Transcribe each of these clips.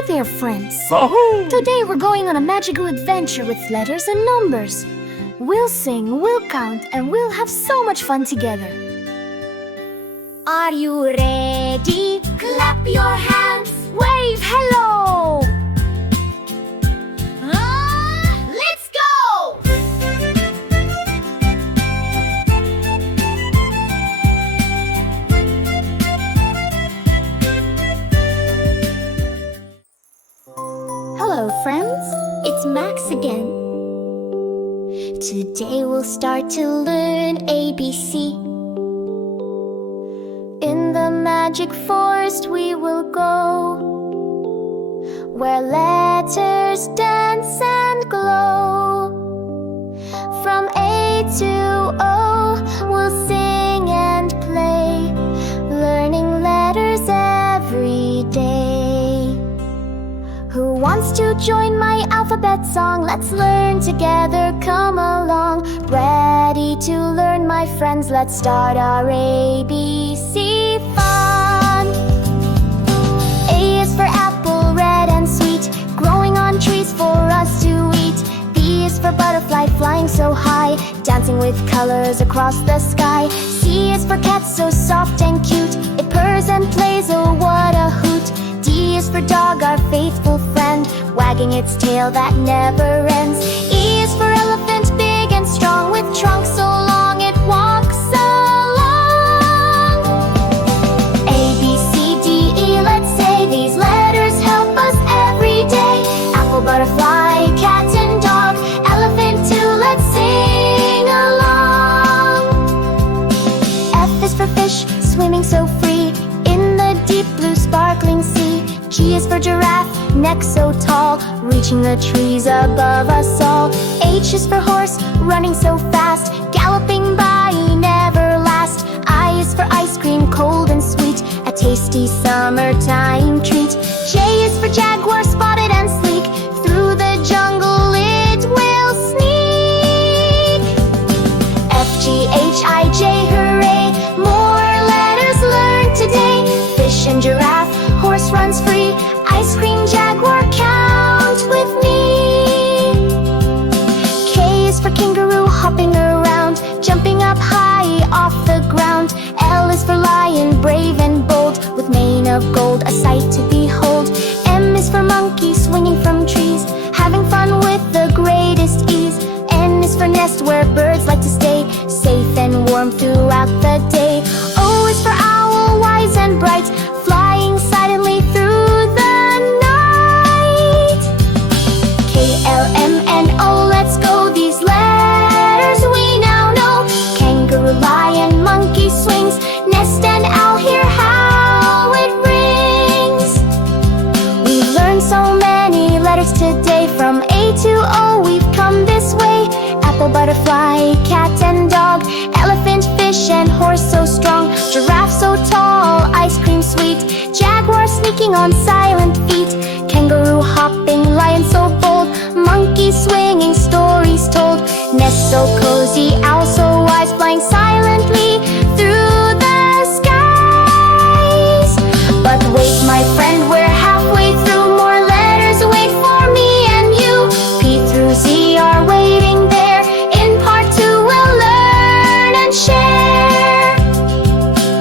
Hi there, friends. Sahoo! Today we're going on a magical adventure with letters and numbers. We'll sing, we'll count, and we'll have so much fun together. Are you ready? Clap your hands. Wave hello! Let's go! Hello, friends. It's Max again. Today we'll start to learn ABC. In the magic forest we will go, where letters dance and glow. From A to O we'll sing and play, learning letters every day. Who wants to join my alphabet song? Let's learn together, come along. Ready to learn, my friends? Let's start our ABC fun. A is for apple, red and sweet, growing on trees for us to eat. B is for butterfly, flying so high, dancing with colors across the sky. C is for cat, so soft and cute, it purrs and plays, oh what a hoot. D is for dog, our faithful friend, wagging its tail that never ends. E is for elephant, big and strong, with trunk so long it walks along. A, B, C, D, E, let's say these letters help us every day. Apple, butterfly, cat and dog, elephant too, let's sing along. F is for fish, swimming so free in the deep blue sparkling sea. G is for giraffe, neck so tall, reaching the trees above us all. H is for horse, running so fast, galloping by, never last. I is for ice cream, cold and sweet, a tasty summertime treat. J is for jaguar, spotted and sleek, through the jungle it will sneak. F, G, H, I, J, hooray, more letters learned today. Fish and giraffe, horse runs free, ice cream, jaguar, count with me. K is for kangaroo, hopping around, jumping up high off the ground. L is for lion, brave and bold, with mane of gold, a sight to behold. M is for monkey, swinging from trees, having fun with the greatest ease. N is for nest, where birds like to stay, safe and warm throughout the day. O is for owl, wise and bright, flying silently through the night. K, L, M, and O, let's go. These letters we now know. Kangaroo, lion, monkey swings, nest and owl, hear how it rings. We've learned so many letters today. From A to O we've come this way. Apple, butterfly, cat and dog, elephant, fish and horse so strong, giraffe so tall, ice cream sweet, jaguar sneaking on silent feet, kangaroo hopping, lion so bold, monkey swinging, stories told, nest so cozy, owl so wise, flying silently through the skies. But wait, my friend, we're halfway through, more letters wait for me and you. P through Z are waiting there, in part 2 we'll learn and share.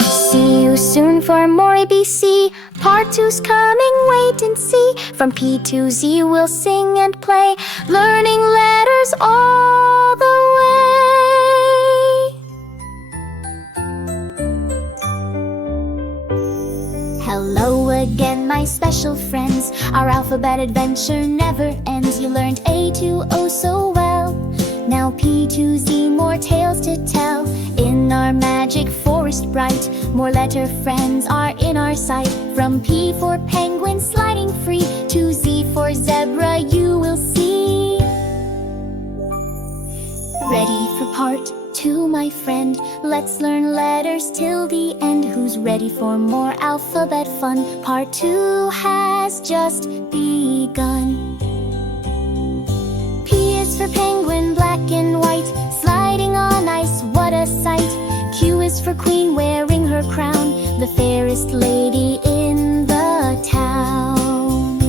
See you soon for more ABC. Part 2's coming, wait and see. From P to Z we'll sing and play, learning letters all the way. Hello again, my special friends. Our alphabet adventure never ends. You learned A to O so well. Now P to Z, more tales to tell. In our magic forest bright, more letter friends are in our sight. From P for penguin, sliding free, to Z for zebra, you will see. Ready for part 2, my friend? Let's learn letters till the end. Who's ready for more alphabet fun? Part 2 has just begun. P is for penguin, black and white, sliding on ice, what a sight. Q is for queen, wearing her crown, the fairest lady in the town.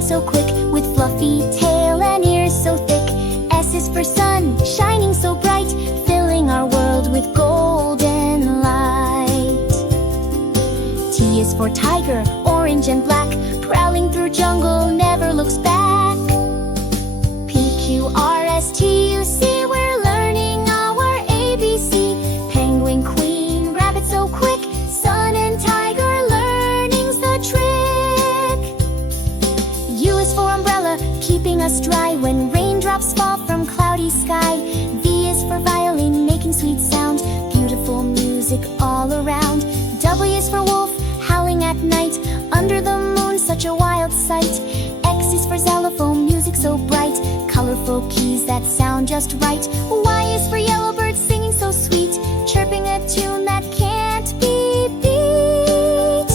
running so quick, with fluffy tail and ears so thick. S is for sun, shining so bright, filling our world with golden light. T is for tiger, orange and black, prowling through jungle, never looks back. P, Q, R, S, T, U, C, we're learning our ABC. Penguin, queen, rabbit so quick, sun and tiger, learning's the trick. U is for umbrella, keeping us dry when raindrops fall from cloudy sky. V is for violin, making sweet sound, beautiful music all around. W is for wolf, howling at night, under the moon, such a wild sight. X is for xylophone, music so bright, colorful keys that sound just right. Y is for yellowbird, singing so sweet, chirping a tune that can't be beat.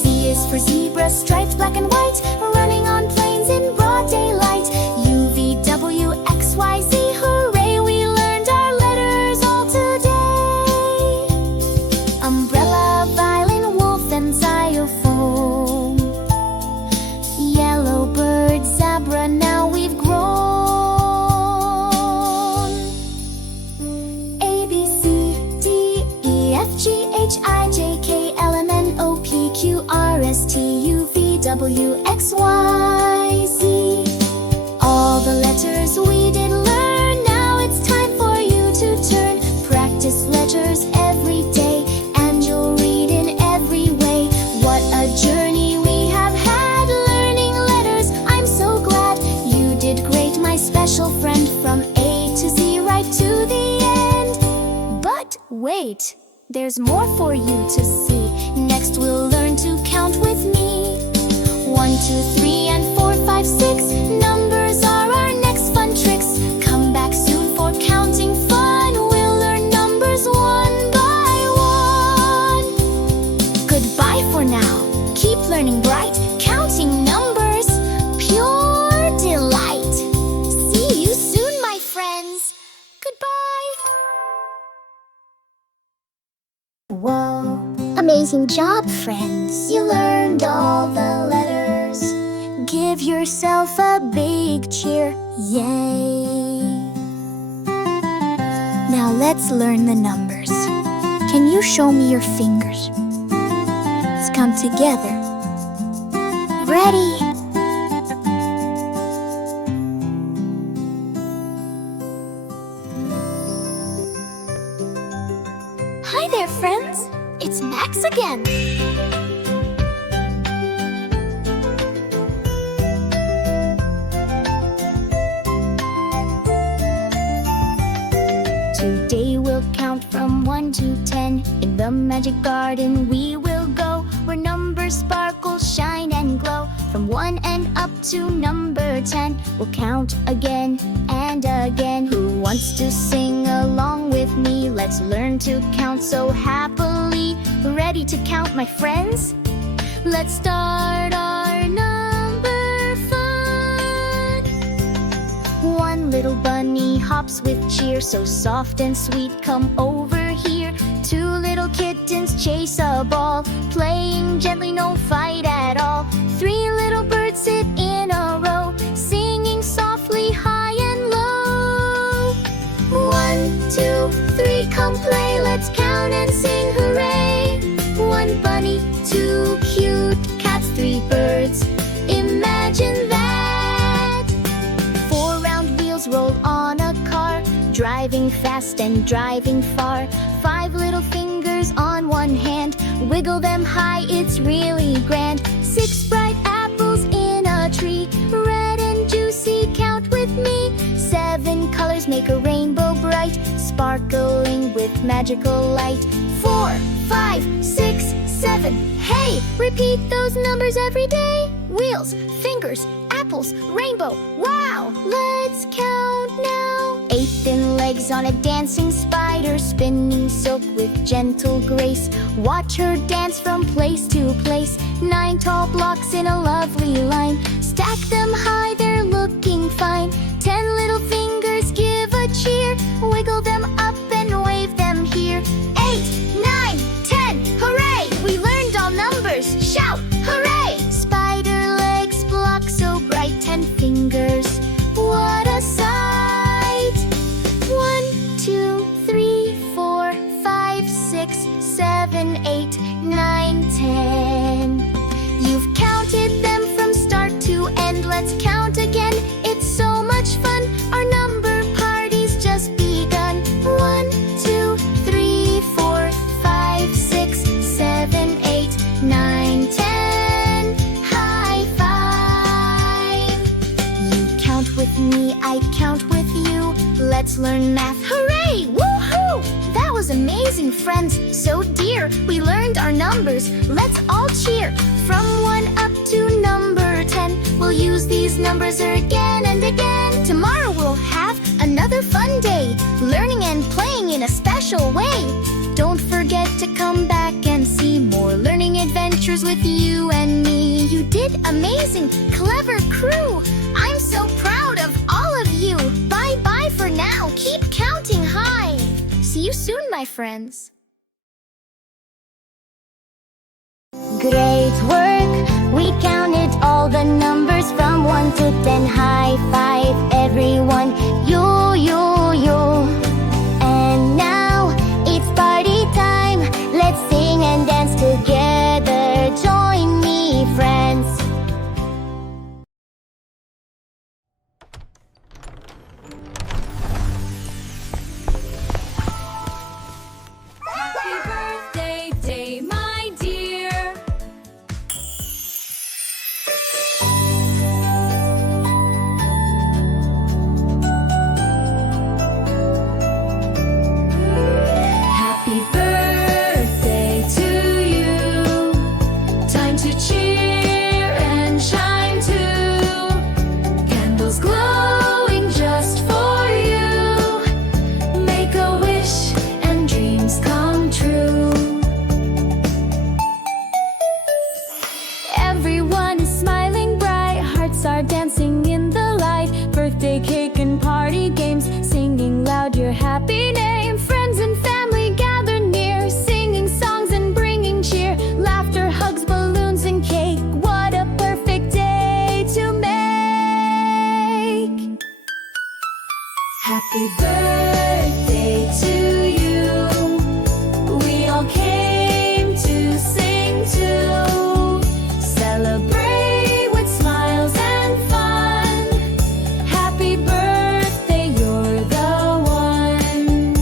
Z is for zebra, striped black and white, running on plains in broad daylight. U, V, W, X, Y, Z, hooray, we learned our letters all today. Umbrella, violin, wolf, and xylophone. Yellowbird, zebra, now we've grown. A, B, C, D, E, F, G, H, I, J, K, L, M, N, O, P, Q, R, S, T, U, V, W, X, Y, Z. All the letters we did learn, now it's time for you to turn. Practice letters every day, and you'll read in every way. What a journey we have had learning letters. I'm so glad you did great, my special friend, from A to Z right to the end. But wait, there's more for you to see. Next we'll learn to count with me. 1, 2, 3, and 4, 5, 6. Numbers are our next fun tricks. Come back soon for counting fun. We'll learn numbers one by one. Goodbye for now. Keep learning bright, counting numbers, pure delight. See you soon, my friends. Goodbye. Whoa, amazing job, friends. You learned all the letters. Give yourself a big cheer, yay. Now let's learn the numbers. Can you show me your fingers? Let's come together. Ready? Hi there, friends. It's Max again. Today we'll count from 1 to 10. In the magic garden we will go, where numbers sparkle, shine and glow. From 1 and up to number 10, we'll count again and again. Who wants to sing along with me? Let's learn to count so happily. Ready to count, my friends? Let's start our number fun. One little bunny hops with cheer, so soft and sweet, come over here. 2 little kittens chase a ball, playing gently, no fight at all. 3 little birds sit in a row, singing softly, high and low. 1, 2, 3, come play, let's count and sing hooray. 1 bunny, 2 cute cats, 3 birds, imagine that. 4 round wheels roll on a car, driving fast and driving far. 5 little fingers on one hand, wiggle them high, it's really grand. 6 bright apples in a tree, red and juicy, count with me. 7 colors make a rainbow bright, sparkling with magical light. 4, 5, 6, 7, hey! Repeat those numbers every day. Wheels, fingers, apples, rainbow, wow! Let's count now. 8 thin legs on a dancing spider, spinning silk with gentle grace. Watch her dance from place to place. 9 tall blocks in a lovely line, stack them high, they're looking fine. 10 little fingers give a cheer, wiggle them up and wave them here. 8, 9, 10, hooray! We learned all numbers, shout hooray! Spider legs fly let's learn math. Hooray! Woohoo! That was amazing, friends. So dear, we learned our numbers. Let's all cheer. From 1 up to number 10. We'll use these numbers again and again. Tomorrow we'll have another fun day, learning and playing in a special way. Don't forget to come back and see more learning adventures with you and me. You did amazing, clever crew. I'm so proud of all of you. Bye-bye for now. Keep counting high. See you soon, my friends. Great work. We counted all the numbers from 1 to 10. High five, everyone. You, you, you. And now it's party time. Let's sing and dance together. Join me, friends. Happy birthday day, my dear. Happy birthday to you. Time to cheer and shine too. Candles glowing just for you. Make a wish and dreams come true. Everyone is smiling bright, hearts are dancing in the light. Birthday cake and party games, singing loud your happy name. Friends and family gather near, singing songs and bringing cheer. Laughter, hugs, balloons and cake. What a perfect day to make. Happy birthday to you. We all came to sing to, celebrate with smiles and fun. Happy birthday, you're the one.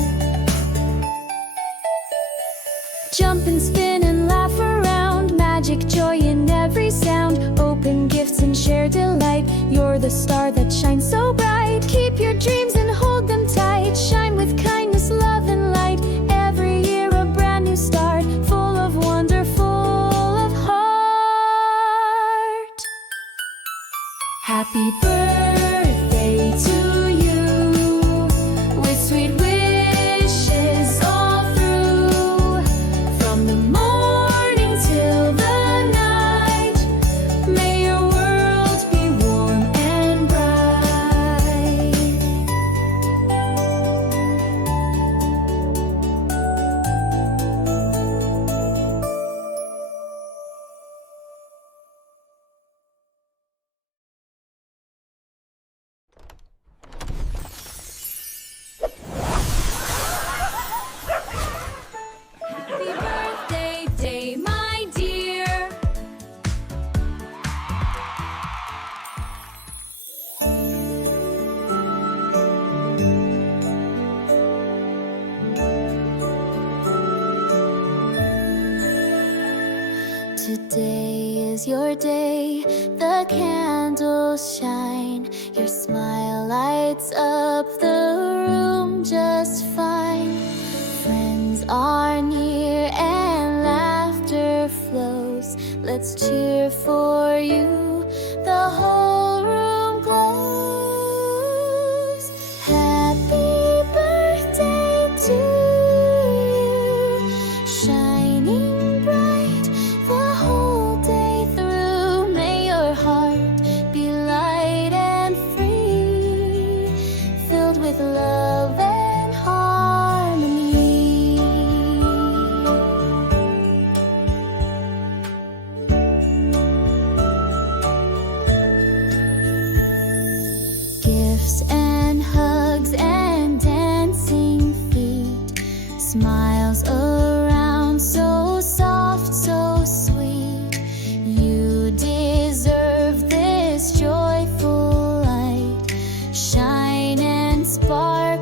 Jump and spin and laugh around, magic joy in every sound. Open gifts and share delight. You're the star that shines so bright. Keep your dreams and hold them tight. Shine with kindness, love and light. Every year a brand new start, full of wonder, full of heart. Happy birthday to you, with sweet wishes all through. From the morning till the night, may your world be warm and bright. Happy birthday day, my dear. Today is your day, the candles shine. Your smile lights up the room just fine. Friends are near and laughter flows. Let's cheer for you, the whole room glows. Happy birthday to you, shining bright the whole day through. May your heart be light and free, filled with love and harmony. Gifts and hugs and dancing feet, smiles around, so soft, so sweet. You deserve this joyful light. Shine and sparkle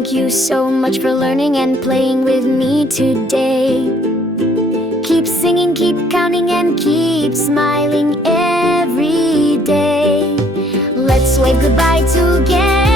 Thank you so much for learning and playing with me today. Keep singing, keep counting, and keep smiling every day. Let's wave goodbye together.